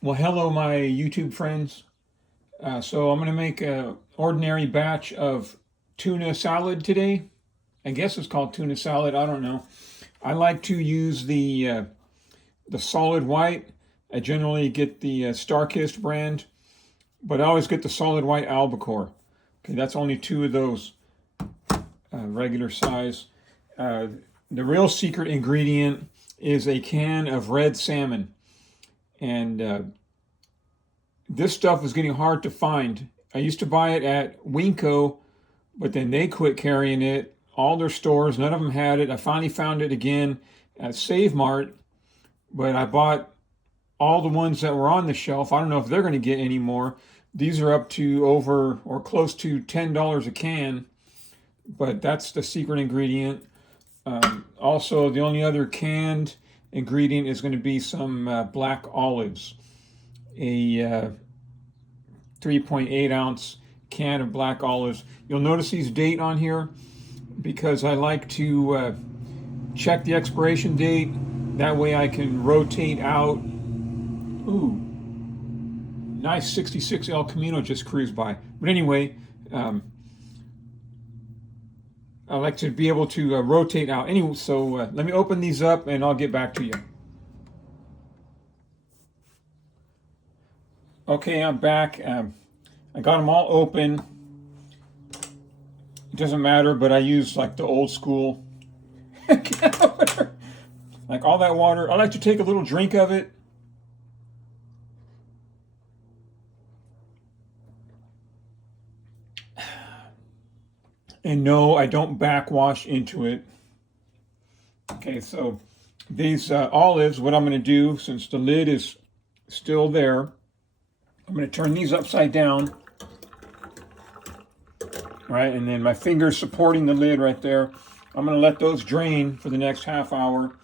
Well, hello, my YouTube friends. So I'm going to make a ordinary batch of tuna salad today. I guess it's called tuna salad. I don't know. I like to use the solid white. I generally get the Starkist brand, but I always get the solid white albacore. Okay, that's only two of those regular size. Uh, the real secret ingredient is a can of red salmon, and this stuff is getting hard to find. I used to buy it at Winco, but then they quit carrying it. All their stores, none of them had it. I finally found it again at Save Mart, but I bought all the ones that were on the shelf. I don't know if they're going to get any more. These are up to over or close to $10 a can, but that's the secret ingredient. Also, the only other canned ingredient is going to be some black olives, a 3.8 ounce can of black olives. You'll notice these date on here because I like to check the expiration date. That way I can rotate out. Ooh, nice 66 El Camino just cruised by. But anyway, um, I like to be able to rotate out. Anyway, so let me open these up and I'll get back to you. Okay, I'm back. I got them all open. It doesn't matter, but I use like the old school. Like all that water. I like to take a little drink of it. And no, I don't backwash into it. Okay, so these olives, what I'm going to do, since the lid is still there, I'm going to turn these upside down, right? And then my fingers supporting the lid right there. I'm going to let those drain for the next half hour.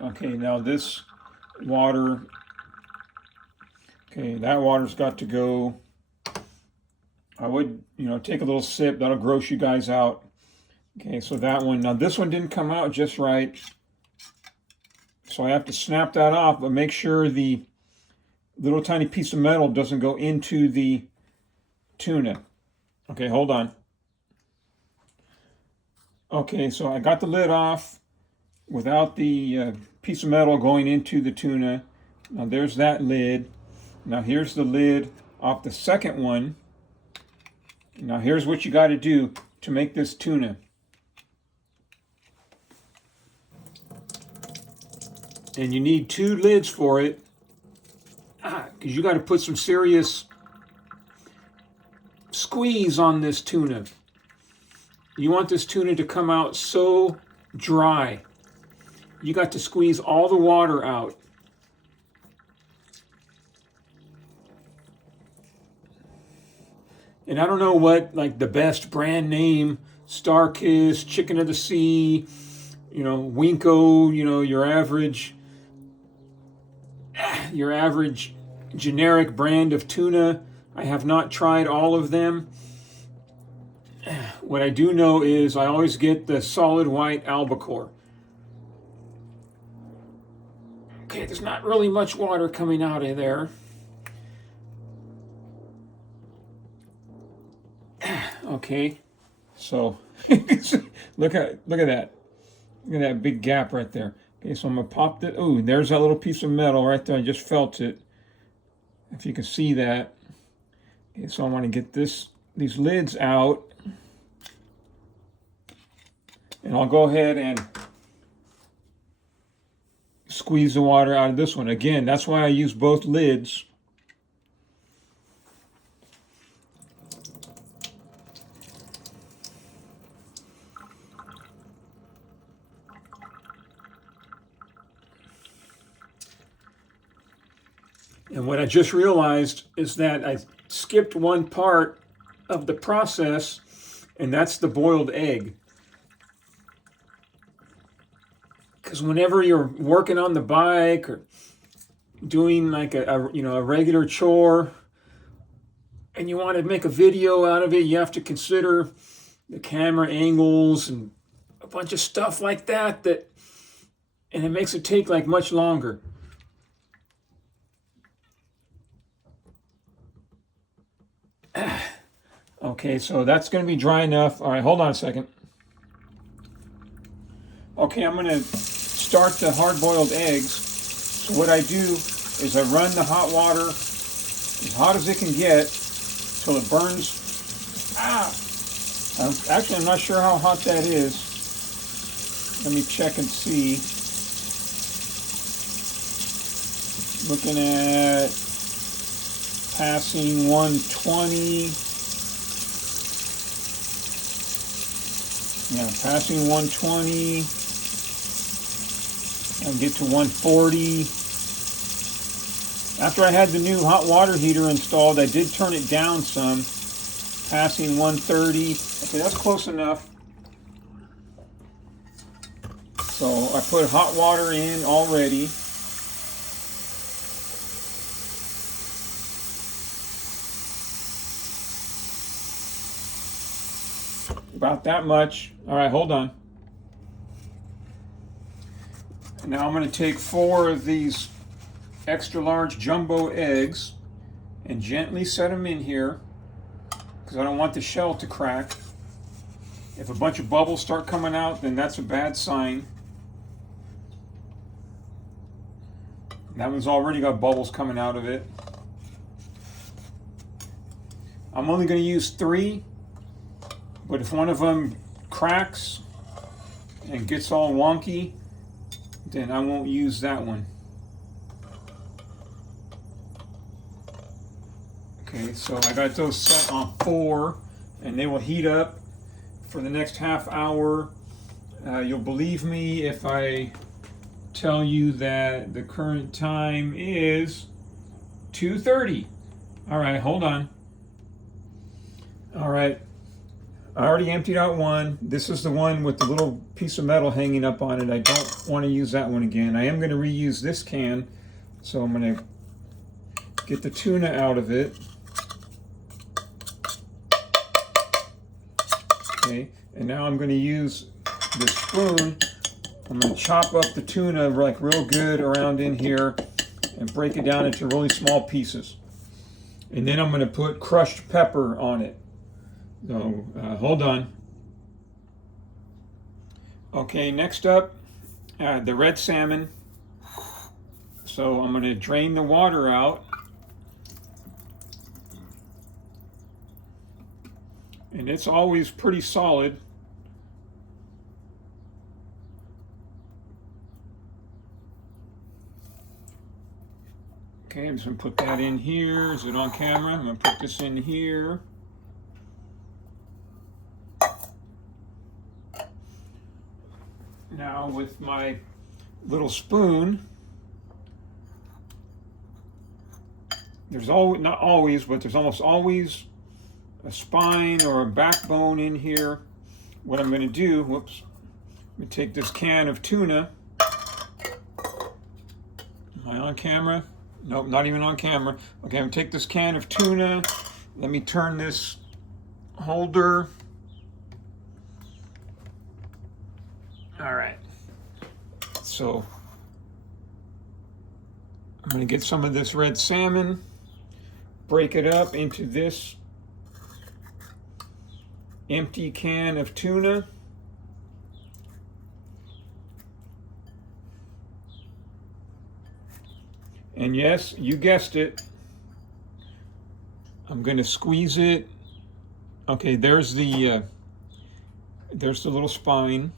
Okay, now this water, okay, that water's got to go. I would, take a little sip. That'll gross you guys out. Okay, so that one. Now this one didn't come out just right. So I have to snap that off, but make sure the little tiny piece of metal doesn't go into the tuna. Okay, hold on. Okay, so I got the lid off without the piece of metal going into the tuna. Now there's that lid. Now here's the lid off the second one. Now here's what you got to do to make this tuna. And you need two lids for it, because you got to put some serious squeeze on this tuna. You want this tuna to come out so dry. You got to squeeze all the water out. And I don't know what, like, the best brand name, Starkist, Chicken of the Sea, Winco, your average generic brand of tuna. I have not tried all of them. What I do know is I always get the solid white albacore. Okay, there's not really much water coming out of there. Okay, so look at that. Look at that big gap right there. Okay, so I'm gonna pop that. Oh, there's that little piece of metal right there. I just felt it. If you can see that. Okay, so I want to get these lids out, and I'll go ahead and squeeze the water out of this one. Again, that's why I use both lids. And what I just realized is that I skipped one part of the process, and that's the boiled egg. Because whenever you're working on the bike or doing like a regular chore, and you want to make a video out of it, you have to consider the camera angles and a bunch of stuff like that, and it makes it take like much longer. Okay, so that's going to be dry enough. All right, hold on a second. Okay, I'm going to start the hard-boiled eggs. So what I do is I run the hot water as hot as it can get till it burns. Actually, I'm not sure how hot that is. Let me check and see. Looking at passing 120. Yeah, passing 120. I'll get to 140. After I had the new hot water heater installed, I did turn it down some, passing 130. Okay, that's close enough. So I put hot water in already. About that much. All right, hold on. Now I'm going to take 4 of these extra large jumbo eggs and gently set them in here because I don't want the shell to crack. If a bunch of bubbles start coming out, then that's a bad sign. That one's already got bubbles coming out of it. I'm only going to use 3, but if one of them cracks and gets all wonky, then I won't use that one. Okay, so I got those set on 4, and they will heat up for the next half hour. You'll believe me if I tell you that the current time is 2:30. All right, hold on. All right, I already emptied out one. This is the one with the little piece of metal hanging up on it. I don't want to use that one again. I am going to reuse this can, so I'm going to get the tuna out of it. Okay, and now I'm going to use the spoon. I'm going to chop up the tuna like real good around in here and break it down into really small pieces. And then I'm going to put crushed pepper on it. So hold on. Okay, next up, the red salmon. So I'm going to drain the water out. And it's always pretty solid. Okay, I'm just going to put that in here. Is it on camera? I'm going to put this in here. Now with my little spoon, there's always, not always, but there's almost always a spine or a backbone in here. What I'm going to do, whoops, I'm going to take this can of tuna. Am I on camera? Nope, not even on camera. Okay, I'm going to take this can of tuna. Let me turn this holder. All right. So I'm going to get some of this red salmon, break it up into this empty can of tuna. And yes, you guessed it, I'm going to squeeze it. Okay, there's the little spine,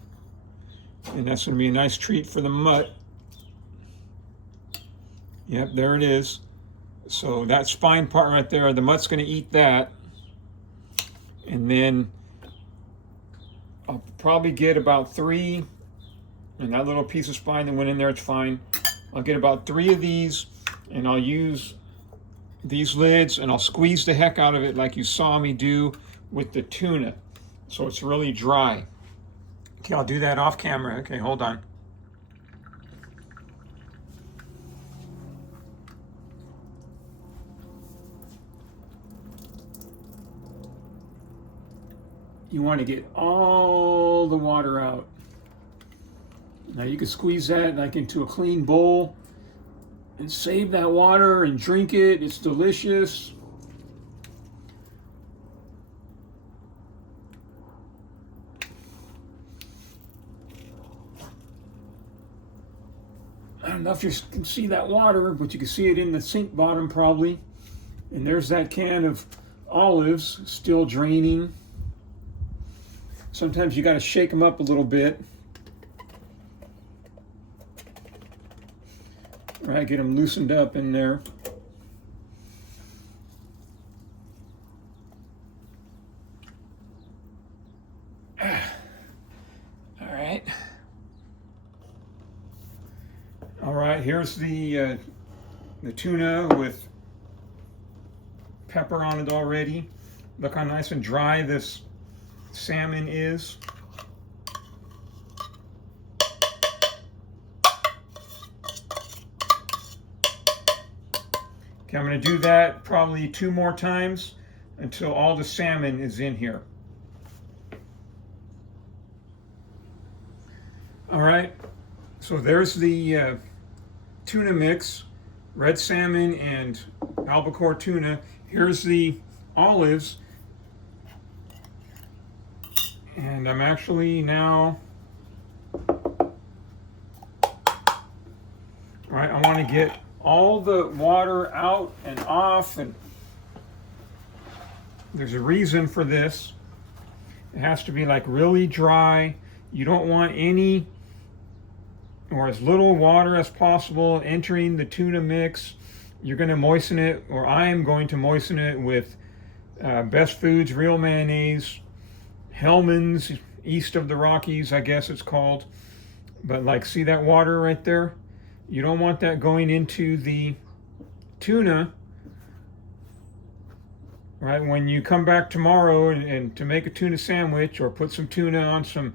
and that's going to be a nice treat for the mutt. Yep, there it is. So that spine part right there, the mutt's going to eat that. And then I'll probably get about 3, and that little piece of spine that went in there, it's fine. I'll get about 3 of these, and I'll use these lids, and I'll squeeze the heck out of it like you saw me do with the tuna. So it's really dry. Okay, I'll do that off camera. Okay, hold on. You want to get all the water out. Now you can squeeze that like into a clean bowl and save that water and drink it. It's delicious. I don't know if you can see that water, but you can see it in the sink bottom probably. And there's that can of olives still draining. Sometimes you got to shake them up a little bit. Right, get them loosened up in there. All right, here's the tuna with pepper on it already. Look how nice and dry this salmon is. Okay, I'm going to do that probably 2 more times until all the salmon is in here. All right, so there's the tuna mix, red salmon and albacore tuna. Here's the olives. And I'm actually now, all right, I want to get all the water out and off, and there's a reason for this. It has to be like really dry. You don't want any or as little water as possible entering the tuna mix. You're going to moisten it, or I am going to moisten it with Best Foods Real Mayonnaise, Hellman's East of the Rockies, I guess it's called. But like, see that water right there? You don't want that going into the tuna. Right, when you come back tomorrow and to make a tuna sandwich or put some tuna on some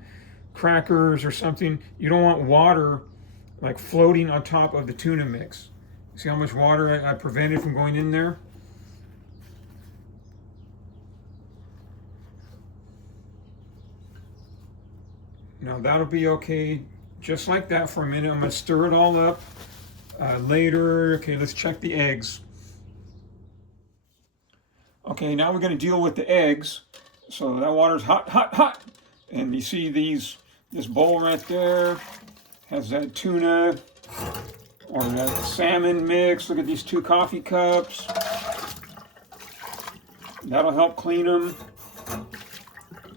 crackers or something, you don't want water like floating on top of the tuna mix. See how much water I prevented from going in there? Now that'll be okay just like that for a minute. I'm going to stir it all up later. Okay, let's check the eggs. Okay, now we're going to deal with the eggs. So that water's hot, hot, hot. And you see this bowl right there has that tuna or that salmon mix. Look at these 2 coffee cups. That'll help clean them.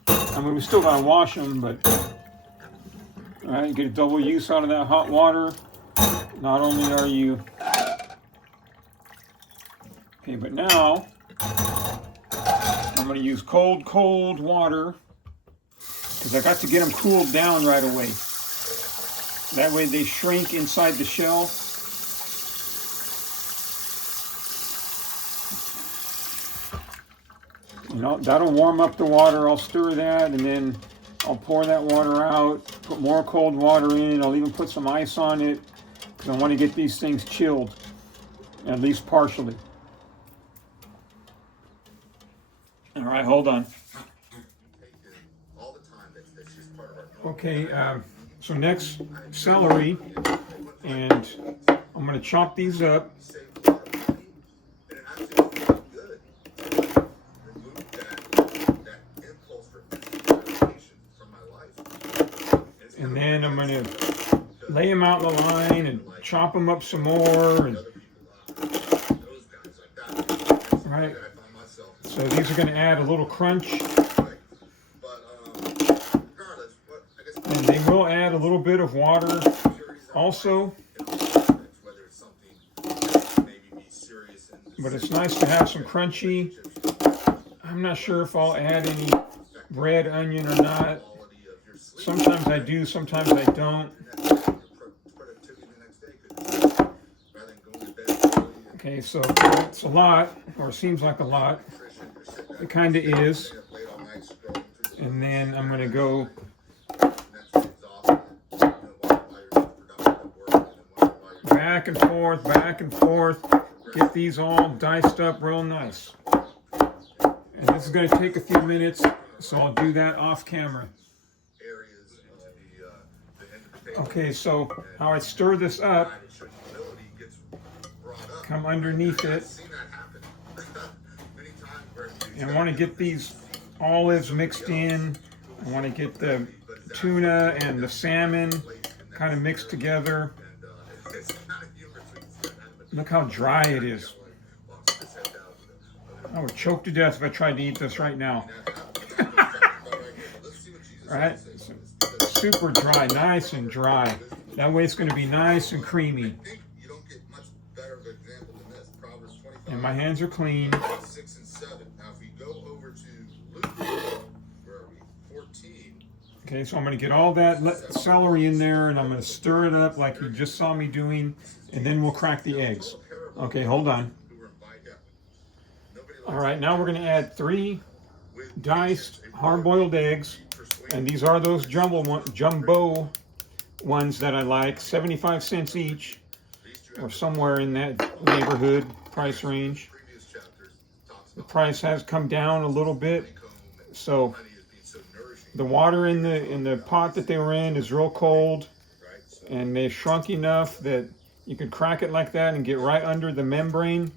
I mean, we still got to wash them, but all right, you get a double use out of that hot water. Not only are you, okay, but now I'm going to use cold water because I got to get them cooled down right away. That way they shrink inside the shell. You know, that'll warm up the water. I'll stir that and then I'll pour that water out, put more cold water in. I'll even put some ice on it because I want to get these things chilled, at least partially. All right, hold on. Okay, so next, celery, and I'm going to chop these up. And then I'm going to lay them out in the line and chop them up some more. And, all right, so these are going to add a little crunch. And they will add a little bit of water also. But it's nice to have some crunchy. I'm not sure if I'll add any red onion or not. Sometimes I do, sometimes I don't. Okay, so it's a lot, or it seems like a lot. It kind of is. And then I'm going to go back and forth, back and forth. Get these all diced up real nice. And this is going to take a few minutes, so I'll do that off camera. Okay, so how I stir this up, come underneath it, and I want to get these olives mixed in. I want to get the tuna and the salmon kind of mixed together. Look how dry it is. I would choke to death if I tried to eat this right now. Right? Super dry, nice and dry. That way it's going to be nice and creamy. And my hands are clean. Okay, so I'm going to get all that celery in there, and I'm going to stir it up like you just saw me doing, and then we'll crack the eggs. Okay, hold on. All right, now we're going to add 3 diced hard-boiled eggs, and these are those jumbo ones that I like, 75 cents each, or somewhere in that neighborhood price range. The price has come down a little bit, so the water in the pot that they were in is real cold, and they shrunk enough that you can crack it like that and get right under the membrane.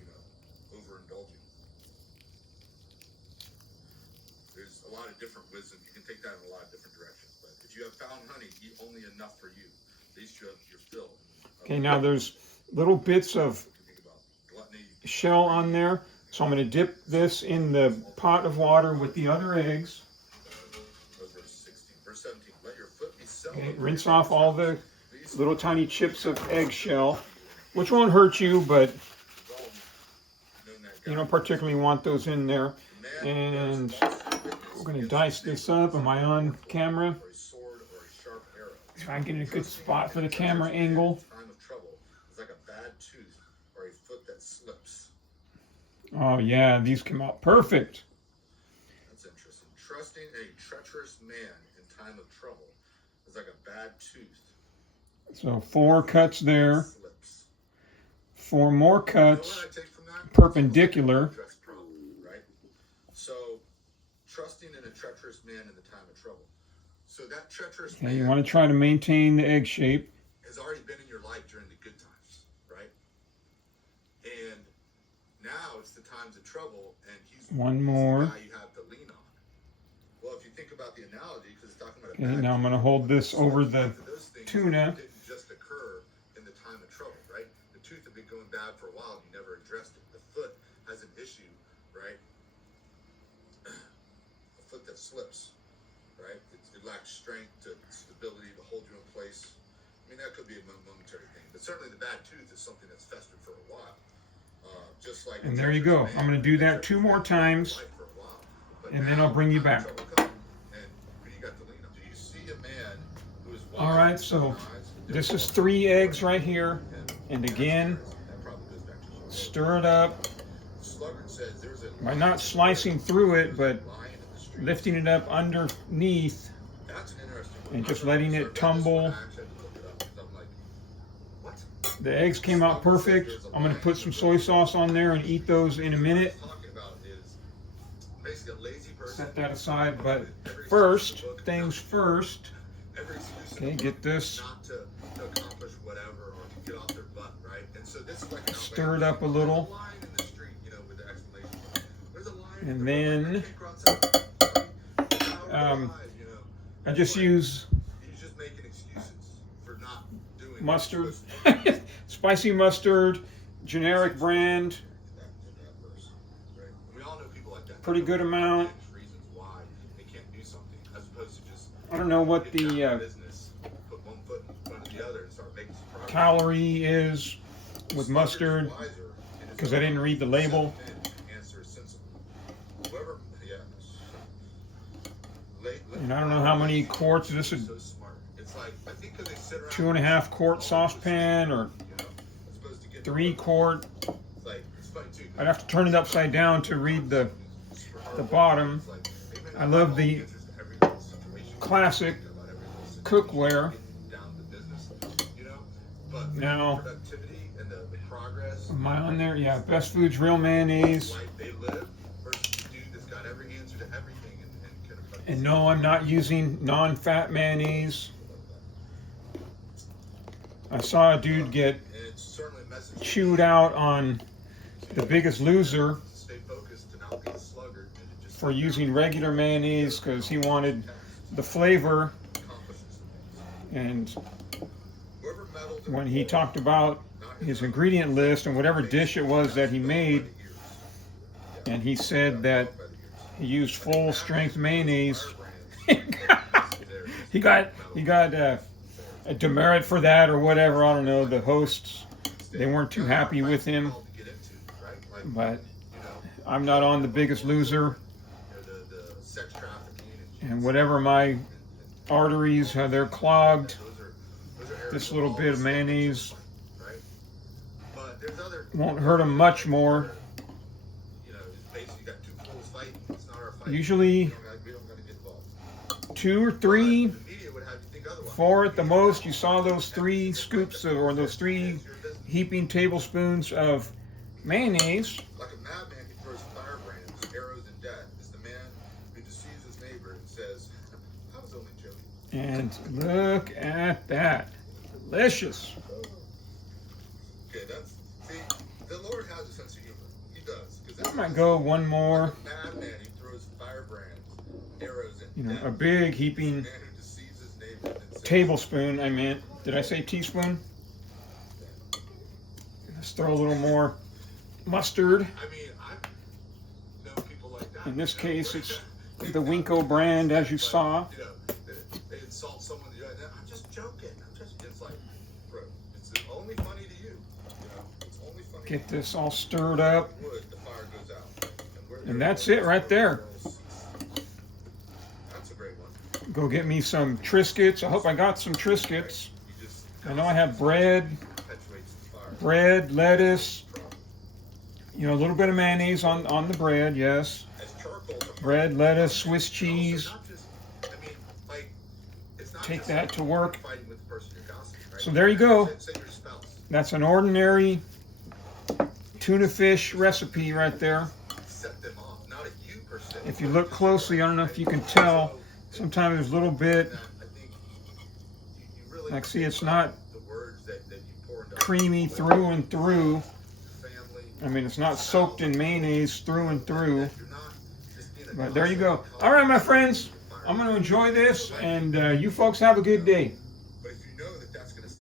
There's a lot of different wisdom. You can take that in a lot of different directions. But if you have found honey, eat only enough for you. These jugs, you're filled. Okay, now there's little bits of shell on there, so I'm going to dip this in the pot of water with the other eggs. Okay, rinse off all the little tiny chips of eggshell, which won't hurt you, but you don't particularly want those in there. And we're going to dice this up. Am I on camera? Try and get a good spot for the camera angle. Oh yeah, these come out perfect. That's interesting. Trusting a treacherous man in time of trouble is like a bad tooth. So 4 cuts there. 4 more cuts perpendicular. Right? So trusting in a treacherous man in the time of trouble. So that treacherous man, you want to try to maintain the egg shape. Has already been in your life during the good times, right? And now it's the times of trouble, and he's one more. The guy you have to lean on. Well, if you think about the analogy, because it's talking about. Okay, now I'm going to hold this over the tuna. Didn't just occur in the time of trouble, right? The tooth had been going bad for a while, and you never addressed it. The foot has an issue, right? A foot that slips, right? It lacks strength, stability to hold you in place. I mean, that could be a momentary thing, but certainly the bad tooth is something that's festered for a while. Just like. And there you go. I'm going to do that 2 more times, and then I'll bring you back. All right, so this is 3 eggs right here, and again, stir it up by not slicing through it, but lifting it up underneath and just letting it tumble. The eggs came out perfect. I'm going to put some soy sauce on there and eat those in a minute. Set that aside, but first things first. Okay, get this. Stir it up a little. And then I just use mustard, spicy mustard, generic brand, pretty good amount. I don't know what the calorie is with mustard because I didn't read the label. And I don't know how many quarts this is. 2.5 quart saucepan or 3 quart. I'd have to turn it upside down to read the bottom. I love the classic cookware. Now, am I on there? Yeah, Best Foods Real Mayonnaise. And no, I'm not using non-fat mayonnaise. I saw a dude get chewed out on The Biggest Loser for using regular mayonnaise because he wanted the flavor. And when he talked about his ingredient list and whatever dish it was that he made, and he said that he used full strength mayonnaise. he got a demerit for that or whatever. I don't know. The hosts, they weren't too happy with him, but I'm not on The Biggest Loser, and whatever my arteries, they're clogged. This little bit of mayonnaise won't hurt him much more. Usually 2 or 3, 4 at the most. You saw those 3 scoops of, or those 3 heaping tablespoons of mayonnaise. Like a madman who throws firebrands, arrows, and death is the man who deceives his neighbor and says, I was only joking. And look at that. Delicious. Okay, see, the Lord has a sense of humor. He does. I might go one more. Like a madman who throws firebrands, arrows, and You know, death a big is heaping the man who deceives his neighbor and says, tablespoon. I meant, did I say teaspoon? Let's throw a little more mustard. I mean, I know people like that. In this case, it's the Winko brand, as you saw. You know, they insult someone. I'm just joking. It's like, bro, it's only funny to you. You know, it's only funny. Get this all stirred up. Wood, the fire goes out. And that's it right there. That's a great one. Go get me some Triscuits. I hope I got some Triscuits. I know I have bread, lettuce, you know, a little bit of mayonnaise on the bread, yes. Bread, lettuce, Swiss cheese. Take that to work. So there you go. That's an ordinary tuna fish recipe right there. If you look closely, I don't know if you can tell, sometimes there's a little bit, like see, it's not creamy through and through. I mean, it's not soaked in mayonnaise through and through. But there you go. All right, my friends, I'm going to enjoy this, and you folks have a good day.